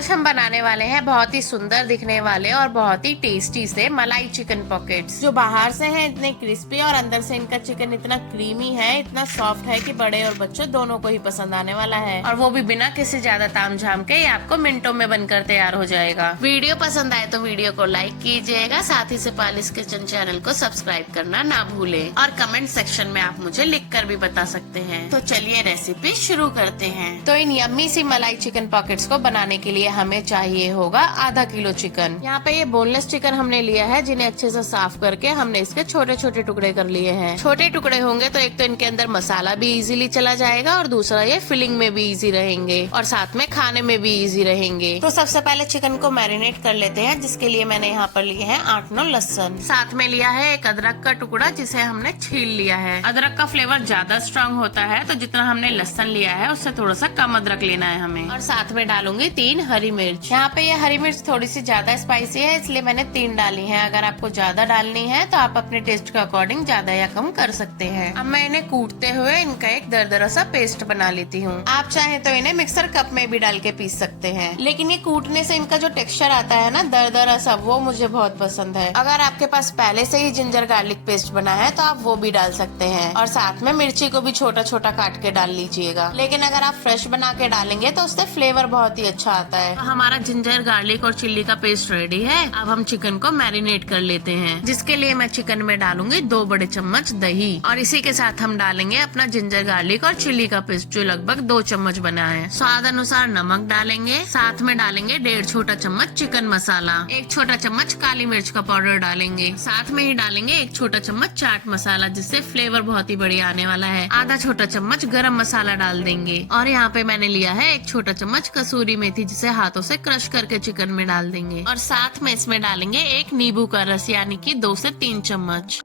आज हम बनाने वाले हैं बहुत ही सुंदर दिखने वाले और बहुत ही टेस्टी से मलाई चिकन पॉकेट्स, जो बाहर से हैं इतने क्रिस्पी और अंदर से इनका चिकन इतना क्रीमी है, इतना सॉफ्ट है कि बड़े और बच्चों दोनों को ही पसंद आने वाला है। और वो भी बिना किसी ज्यादा तामझाम के, ये आपको मिनटों में बनकर तैयार हो जाएगा। वीडियो पसंद आए तो वीडियो को लाइक कीजिएगा, साथ ही से पालिस किचन चैनल को सब्सक्राइब करना ना भूले और कमेंट सेक्शन में आप मुझे लिख कर भी बता सकते हैं। तो चलिए रेसिपी शुरू करते हैं। तो इन यम्मी सी मलाई चिकन पॉकेट्स को बनाने के लिए हमें चाहिए होगा आधा किलो चिकन। यहाँ पे ये बोनलेस चिकन हमने लिया है, जिन्हें अच्छे से साफ करके हमने इसके छोटे छोटे टुकड़े कर लिए हैं। छोटे टुकड़े होंगे तो एक तो इनके अंदर मसाला भी इजीली चला जाएगा और दूसरा ये फिलिंग में भी इजी रहेंगे और साथ में खाने में भी इजी रहेंगे। तो सबसे पहले चिकन को मैरिनेट कर लेते हैं, जिसके लिए मैंने यहाँ पर लिए हैं 8-9 लहसुन। साथ में लिया है एक अदरक का टुकड़ा, जिसे हमने छील लिया है। अदरक का फ्लेवर ज्यादा स्ट्रांग होता है, तो जितना हमने लहसुन लिया है उससे थोड़ा सा कम अदरक लेना है हमें। और साथ में डालूंगी 3 हरी मिर्च। यहाँ पे ये हरी मिर्च थोड़ी सी ज्यादा स्पाइसी है, इसलिए मैंने 3 डाली है। अगर आपको ज्यादा डालनी है तो आप अपने टेस्ट के अकॉर्डिंग ज्यादा या कम कर सकते हैं। अब मैं इन्हें कूटते हुए इनका एक दरदरा सा पेस्ट बना लेती हूँ। आप चाहे तो इन्हें मिक्सर कप में भी डाल के पीस सकते हैं, लेकिन ये कूटने से इनका जो टेक्सचर आता है ना दरदरा सा, वो मुझे बहुत पसंद है। अगर आपके पास पहले से ही जिंजर गार्लिक पेस्ट बना है तो आप वो भी डाल सकते हैं और साथ में मिर्ची को भी छोटा छोटा काट के डाल लीजिएगा। लेकिन अगर आप फ्रेश बना के डालेंगे तो उससे फ्लेवर बहुत ही अच्छा आता है। तो हमारा जिंजर गार्लिक और चिल्ली का पेस्ट रेडी है। अब हम चिकन को मैरिनेट कर लेते हैं, जिसके लिए मैं चिकन में डालूंगी 2 बड़े चम्मच दही और इसी के साथ हम डालेंगे अपना जिंजर गार्लिक और चिल्ली का पेस्ट, जो लगभग 2 चम्मच बना है। स्वाद अनुसार नमक डालेंगे, साथ में डालेंगे 1.5 छोटा चम्मच चिकन मसाला, 1 छोटा चम्मच काली मिर्च का पाउडर डालेंगे, साथ में ही डालेंगे 1 छोटा चम्मच चाट मसाला, जिससे फ्लेवर बहुत ही बढ़िया आने वाला है। आधा छोटा चम्मच गरम मसाला डाल देंगे और यहाँ पे मैंने लिया है 1 छोटा चम्मच कसूरी मेथी, जिसे हाथों से क्रश करके चिकन में डाल देंगे और साथ में इसमें डालेंगे 1 नींबू का रस, यानी कि 2 से 3 चम्मच।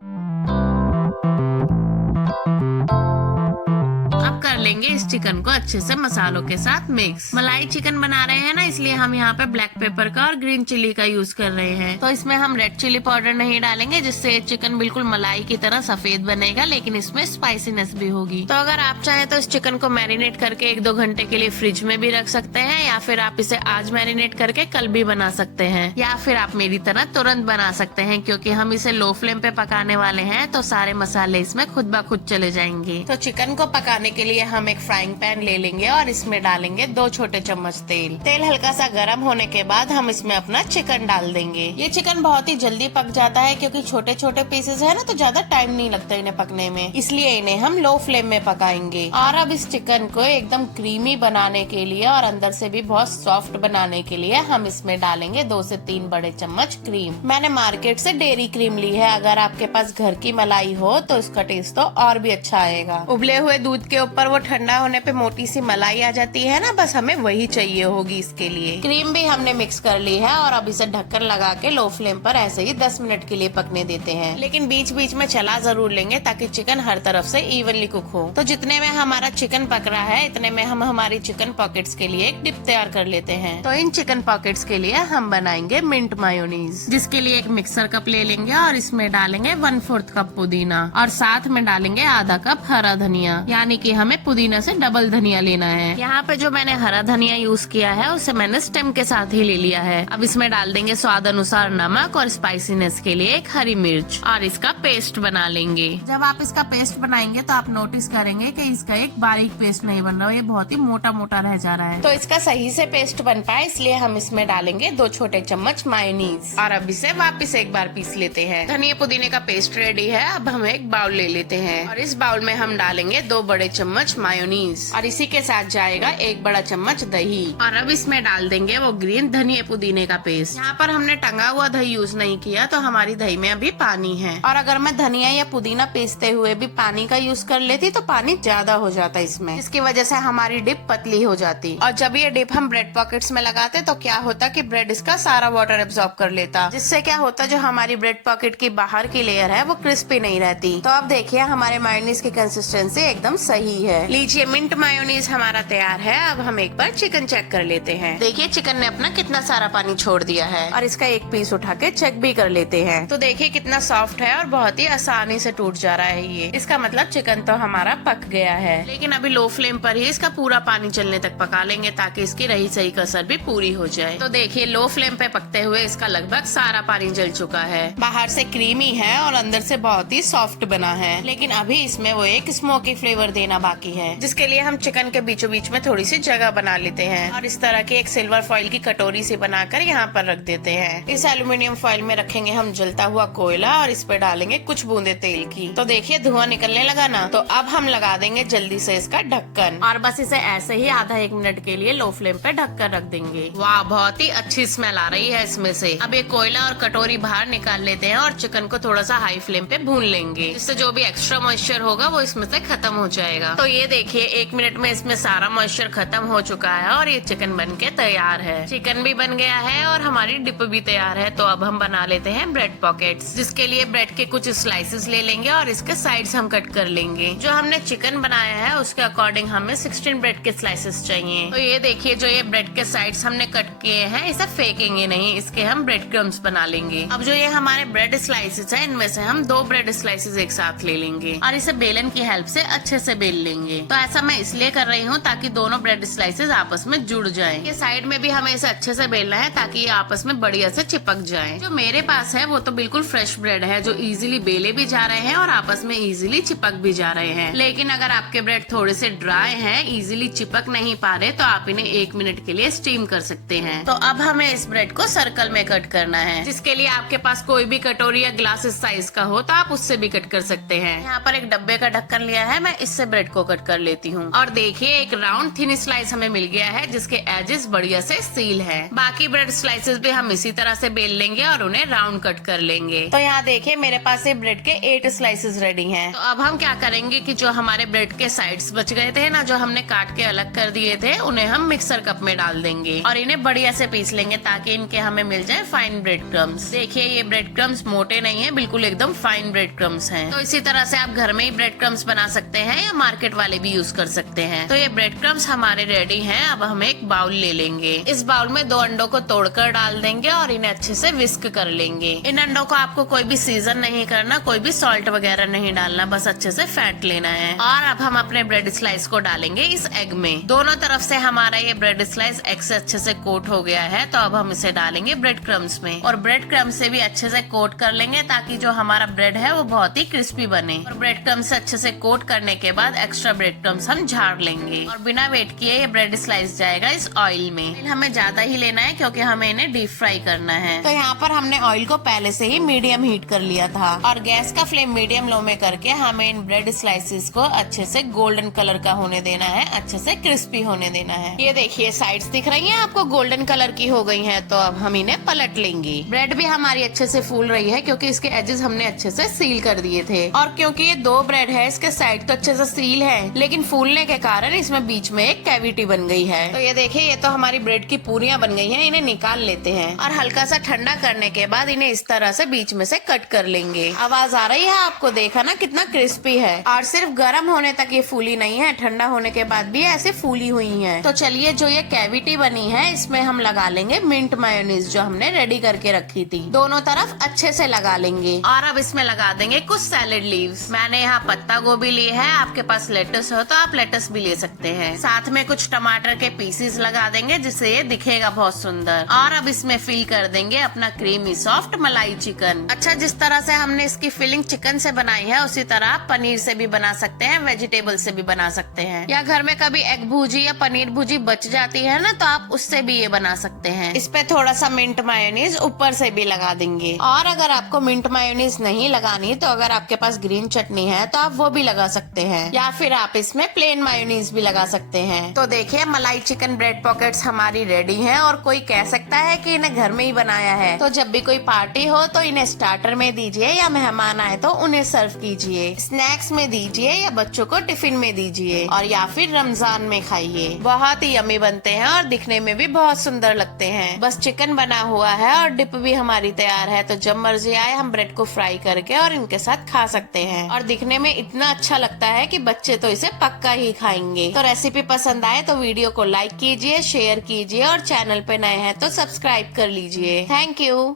कर लेंगे इस चिकन को अच्छे से मसालों के साथ मिक्स। मलाई चिकन बना रहे हैं ना, इसलिए हम यहाँ पे ब्लैक पेपर का और ग्रीन चिल्ली का यूज कर रहे हैं। तो इसमें हम रेड चिल्ली पाउडर नहीं डालेंगे, जिससे चिकन बिल्कुल मलाई की तरह सफेद बनेगा, लेकिन इसमें स्पाइसीनेस भी होगी। तो अगर आप चाहें तो इस चिकन को मैरिनेट करके 1-2 घंटे के लिए फ्रिज में भी रख सकते हैं, या फिर आप इसे आज मैरिनेट करके कल भी बना सकते हैं, या फिर आप मेरी तरह तुरंत बना सकते हैं। क्योंकि हम इसे लो फ्लेम पे पकाने वाले हैं, तो सारे मसाले इसमें खुद ब खुद चले जाएंगे। तो चिकन को पकाने के लिए हम एक फ्राइंग पैन ले लेंगे और इसमें डालेंगे 2 छोटे चम्मच तेल। तेल हल्का सा गर्म होने के बाद हम इसमें अपना चिकन डाल देंगे। ये चिकन बहुत ही जल्दी पक जाता है, क्योंकि छोटे छोटे पीसेस है ना, तो ज्यादा टाइम नहीं लगता इन्हें पकने में, इसलिए इन्हें हम लो फ्लेम में पकाएंगे। और अब इस चिकन को एकदम क्रीमी बनाने के लिए और अंदर से भी बहुत सॉफ्ट बनाने के लिए हम इसमें डालेंगे 2 से 3 बड़े चम्मच क्रीम। मैंने मार्केट से डेयरी क्रीम ली है, अगर आपके पास घर की मलाई हो तो इसका टेस्ट तो और भी अच्छा आएगा। उबले हुए दूध के ऊपर वो ठंडा होने पे मोटी सी मलाई आ जाती है ना, बस हमें वही चाहिए होगी इसके लिए। क्रीम भी हमने मिक्स कर ली है और अब इसे ढक्कन लगा के लो फ्लेम पर ऐसे ही 10 मिनट के लिए पकने देते हैं, लेकिन बीच बीच में चला जरूर लेंगे ताकि चिकन हर तरफ से इवनली कुक हो। तो जितने में हमारा चिकन पक रहा है, इतने में हम हमारी चिकन पॉकेट्स के लिए एक डिप तैयार कर लेते हैं। तो इन चिकन पॉकेट्स के लिए हम बनाएंगे मिंट मायोनीज, जिसके लिए एक मिक्सर कप ले लेंगे और इसमें डालेंगे 1/4 कप पुदीना और साथ में डालेंगे आधा कप हरा धनिया, यानी कि हमें पुदीना से डबल धनिया लेना है। यहाँ पे जो मैंने हरा धनिया यूज किया है उसे मैंने स्टेम के साथ ही ले लिया है। अब इसमें डाल देंगे स्वाद अनुसार नमक और स्पाइसीनेस के लिए 1 हरी मिर्च और इसका पेस्ट बना लेंगे। जब आप इसका पेस्ट बनाएंगे तो आप नोटिस करेंगे कि इसका एक बारीक पेस्ट नहीं बन रहा है, ये बहुत ही मोटा मोटा रह जा रहा है। तो इसका सही से पेस्ट बन पाए, इसलिए हम इसमें डालेंगे 2 छोटे चम्मच मायोनीज और अब इसे वापस एक बार पीस लेते हैं। धनिया पुदीने का पेस्ट रेडी है। अब हम एक बाउल ले लेते हैं और इस बाउल में हम डालेंगे 2 बड़े चम्मच मायोनीज और इसी के साथ जाएगा 1 बड़ा चम्मच दही और अब इसमें डाल देंगे वो ग्रीन धनिया पुदीने का पेस्ट। यहाँ पर हमने टंगा हुआ दही यूज नहीं किया, तो हमारी दही में अभी पानी है। और अगर मैं धनिया या पुदीना पीसते हुए भी पानी का यूज कर लेती तो पानी ज्यादा हो जाता इसमें, इसकी वजह से हमारी डिप पतली हो जाती। और जब ये डिप हम ब्रेड पॉकेट्स में लगाते तो क्या होता कि ब्रेड इसका सारा वाटर एब्जॉर्ब कर लेता, जिससे क्या होता जो हमारी ब्रेड पॉकेट की बाहर की लेयर है वो क्रिस्पी नहीं रहती। तो अब देखिए हमारे मायोनीज की कंसिस्टेंसी एकदम सही है। लीजिए मिंट मायोनीज हमारा तैयार है। अब हम एक बार चिकन चेक कर लेते हैं। देखिए चिकन ने अपना कितना सारा पानी छोड़ दिया है और इसका एक पीस उठा के चेक भी कर लेते हैं। तो देखिए कितना सॉफ्ट है और बहुत ही आसानी से टूट जा रहा है ये। इसका मतलब चिकन तो हमारा पक गया है। लेकिन अभी लो फ्लेम पर ही इसका पूरा पानी चलने तक पका लेंगे ताकि इसकी रही सही कसर भी पूरी हो जाए। तो देखिए लो फ्लेम पे पकते हुए इसका लगभग सारा पानी जल चुका है। बाहर से क्रीमी है और अंदर से बहुत ही सॉफ्ट बना है। लेकिन अभी इसमें वो एक स्मोकी फ्लेवर देना बाकी है, जिसके लिए हम चिकन के बीचों बीच में थोड़ी सी जगह बना लेते हैं और इस तरह की एक सिल्वर फॉइल की कटोरी से बनाकर यहाँ पर रख देते हैं। इस एल्यूमिनियम फॉइल में रखेंगे हम जलता हुआ कोयला और इस पे डालेंगे कुछ बूंदे तेल की। तो देखिए धुआं निकलने लगा ना, तो अब हम लगा देंगे जल्दी से इसका ढक्कन और बस इसे ऐसे ही आधा एक मिनट के लिए लो फ्लेम पे ढक कर रख देंगे। वाह बहुत ही अच्छी स्मेल आ रही है इसमें से। अब ये कोयला और कटोरी बाहर निकाल लेते हैं और चिकन को थोड़ा सा हाई फ्लेम पे भून लेंगे, जिससे जो भी एक्स्ट्रा मॉइस्चर होगा वो इसमें से खत्म हो जाएगा। तो ये देखिए 1 मिनट में इसमें सारा मॉइस्चर खत्म हो चुका है और ये चिकन बन के तैयार है। चिकन भी बन गया है और हमारी डिप भी तैयार है। तो अब हम बना लेते हैं ब्रेड पॉकेट्स, जिसके लिए ब्रेड के कुछ स्लाइसेस ले लेंगे और इसके साइड्स हम कट कर लेंगे। जो हमने चिकन बनाया है उसके अकॉर्डिंग हमें 16 ब्रेड के स्लाइसेस चाहिए। तो ये देखिए जो ये ब्रेड के साइड्स हमने कट किए हैं इसे फेंकेंगे नहीं, इसके हम ब्रेड क्रम्स बना लेंगे। अब जो ये हमारे ब्रेड स्लाइसेस है इनमें से हम 2 ब्रेड स्लाइसेस एक साथ ले लेंगे और इसे बेलन की हेल्प से अच्छे से बेल लेंगे। तो ऐसा मैं इसलिए कर रही हूँ ताकि दोनों ब्रेड स्लाइसेस आपस में जुड़ जाएं। ये साइड में भी हमें इसे अच्छे से बेलना है ताकि ये आपस में बढ़िया से चिपक जाए। जो मेरे पास है वो तो बिल्कुल फ्रेश ब्रेड है जो इजीली बेले भी जा रहे हैं और आपस में इजीली चिपक भी जा रहे हैं। लेकिन अगर आपके ब्रेड थोड़े से ड्राई हैं, इजीली चिपक नहीं पा रहे, तो आप इन्हें 1 मिनट के लिए स्टीम कर सकते हैं। तो अब हमें इस ब्रेड को सर्कल में कट करना है, जिसके लिए आपके पास कोई भी कटोरी या ग्लास इस साइज का हो तो आप उससे भी कट कर सकते हैं। यहाँ पर एक डब्बे का ढक्कन लिया है, मैं इससे ब्रेड को कट कर लेती हूँ। और देखिए एक राउंड थिन स्लाइस हमें मिल गया है जिसके एजेस बढ़िया से सील है। बाकी ब्रेड स्लाइसेस भी हम इसी तरह से बेल लेंगे और उन्हें राउंड कट कर लेंगे। तो यहाँ देखिए मेरे पास ये ब्रेड के 8 स्लाइसेस रेडी हैं। तो अब हम क्या करेंगे कि जो हमारे ब्रेड के साइड्स बच गए थे ना, जो हमने काट के अलग कर दिए थे, उन्हें हम मिक्सर कप में डाल देंगे और इन्हें बढ़िया से पीस लेंगे ताकि इनके हमें मिल जाए फाइन ब्रेड क्रम्स। देखिए ये ब्रेड क्रम्स मोटे नहीं है, बिल्कुल एकदम फाइन ब्रेड क्रम्स हैं। तो इसी तरह से आप घर में ही ब्रेड क्रम्स बना सकते हैं या मार्केट वाले भी यूज कर सकते हैं। तो ये ब्रेड क्रम्स हमारे रेडी हैं। अब हम एक बाउल ले लेंगे। इस बाउल में 2 अंडों को तोड़कर डाल देंगे और इन्हें अच्छे से विस्क कर लेंगे। इन अंडों को आपको कोई भी सीजन नहीं करना, कोई भी सॉल्ट वगैरह नहीं डालना, बस अच्छे से फेंट लेना है। और अब हम अपने ब्रेड स्लाइस को डालेंगे इस एग में। दोनों तरफ से हमारा ये ब्रेड स्लाइस एग से अच्छे से कोट हो गया है। तो अब हम इसे डालेंगे ब्रेड क्रम्स में और ब्रेड क्रम्स से भी अच्छे से कोट कर लेंगे ताकि जो हमारा ब्रेड है वो बहुत ही क्रिस्पी बने। और ब्रेड क्रम्स से अच्छे से कोट करने के बाद एक्स्ट्रा ब्रेड क्रम्स हम झाड़ लेंगे और बिना वेट किए ये ब्रेड स्लाइस जाएगा इस ऑयल में। हमें ज्यादा ही लेना है क्योंकि हमें इन्हें डीप फ्राई करना है। तो यहाँ पर हमने ऑयल को पहले से ही मीडियम हीट कर लिया था और गैस का फ्लेम मीडियम लो में करके हमें इन ब्रेड स्लाइसेस को अच्छे से गोल्डन कलर का होने देना है, अच्छे से क्रिस्पी होने देना है। ये देखिए साइड्स दिख रही हैं आपको, गोल्डन कलर की हो गई हैं। तो अब हम इन्हें पलट लेंगे। ब्रेड भी हमारी अच्छे से फूल रही है क्योंकि इसके एजेस हमने अच्छे से सील कर दिए थे। और क्योंकि ये 2 ब्रेड है इसके साइड तो अच्छे से सील है, लेकिन फूलने के कारण इसमें बीच में एक कैविटी बन गई है। तो ये देखिए ये तो हमारी ब्रेड की पूरियां बन गई हैं। इन्हें निकाल लेते हैं और हल्का सा ठंडा करने के बाद इन्हें इस तरह से बीच में से कट कर लेंगे। आवाज आ रही है आपको, देखा ना कितना क्रिस्पी है। और सिर्फ गर्म होने तक ये फूली नहीं है, ठंडा होने के बाद भी ऐसे फूली हुई है। तो चलिए जो ये कैविटी बनी है इसमें हम लगा लेंगे मिंट मायोनीज जो हमने रेडी करके रखी थी। दोनों तरफ अच्छे से लगा लेंगे और अब इसमें लगा देंगे कुछ सैलेड लीव्स। मैंने यहाँ पत्ता गोभी ली है, आपके पास लेटस हो तो आप लेटस भी ले सकते हैं। साथ में कुछ टमाटर के पीसेस लगा देंगे जिससे ये दिखेगा बहुत सुंदर। और अब इसमें फिल कर देंगे अपना क्रीमी सॉफ्ट मलाई चिकन। अच्छा जिस तरह से हमने इसकी फिलिंग चिकन से बनाई है उसी तरह आप पनीर से भी बना सकते हैं, वेजिटेबल से भी बना सकते हैं, या घर में कभी एग भुजी या पनीर भुजी बच जाती है ना तो आप उससे भी ये बना सकते हैं। इस पे थोड़ा सा मिंट मायोनीज ऊपर से भी लगा देंगे। और अगर आपको मिंट मायोनीज नहीं लगानी तो अगर आपके पास ग्रीन चटनी है तो आप वो भी लगा सकते हैं, या फिर आप इसमें प्लेन मायोनीज भी लगा सकते हैं। तो देखिए मलाई चिकन ब्रेड पॉकेट्स हमारी रेडी हैं और कोई कह सकता है कि इन्हें घर में ही बनाया है। तो जब भी कोई पार्टी हो तो इन्हें स्टार्टर में दीजिए या मेहमान आए तो उन्हें सर्व कीजिए, स्नैक्स में दीजिए या बच्चों को टिफिन में दीजिए, और या फिर रमजान में खाइए। बहुत ही यम्मी बनते हैं और दिखने में भी बहुत सुंदर लगते हैं। बस चिकन बना हुआ है और डिप भी हमारी तैयार है। तो जब मर्जी आए हम ब्रेड को फ्राई करके और इनके साथ खा सकते हैं। और दिखने में इतना अच्छा लगता है कि बच्चे तो इसे पक्का ही खाएंगे। तो रेसिपी पसंद आए तो वीडियो को लाइक कीजिए, शेयर कीजिए और चैनल पे नए हैं तो सब्सक्राइब कर लीजिए। Thank you.